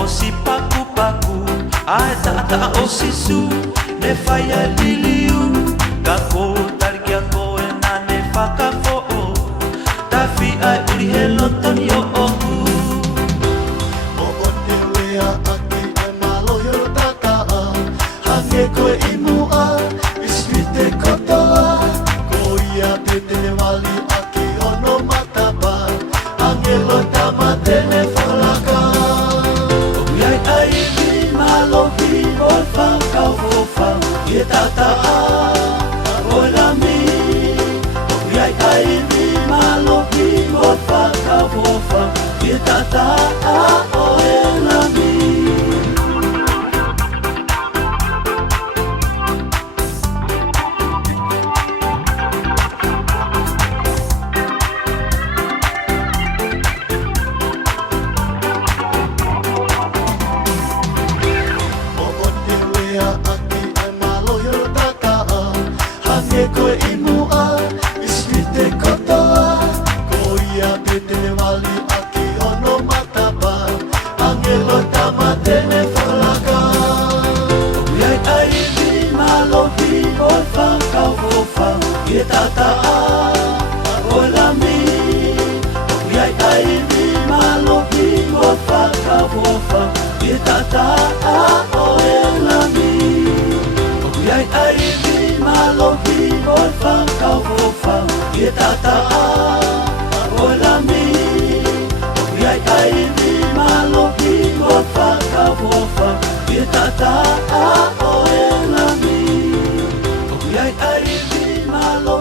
o si paku-paku Ai ta o si su Ne whai a liliu Ka kou tariki a koe nā ne whakafo'o Ta whi ai uri he lotoni o ohu O te wea aki e malohi o takaa Hange koe i mua, ispi te kotoa Ko ia te te wali aki ono matapa Hange lo tama tene whalaka O iai ai mi malohi o whakau whawhau I tataa o lami O iai ai mi malohi o whakau whawhau I tataa o lami Hange koe i mua, ispi te kotoa Ko ia te te wali aki ono matapa Hange lo tama tene whalaka O iai ai mi malohi o whakau whawhau I tataa o lami O iai ai mi malohi o whakau whawhau I tataa o lami O iai ai mi malohi o whakau whawhau I tataa o lami O iai ai mi malohi o whakau whawhau I tataa o lami O iai ai mi malohi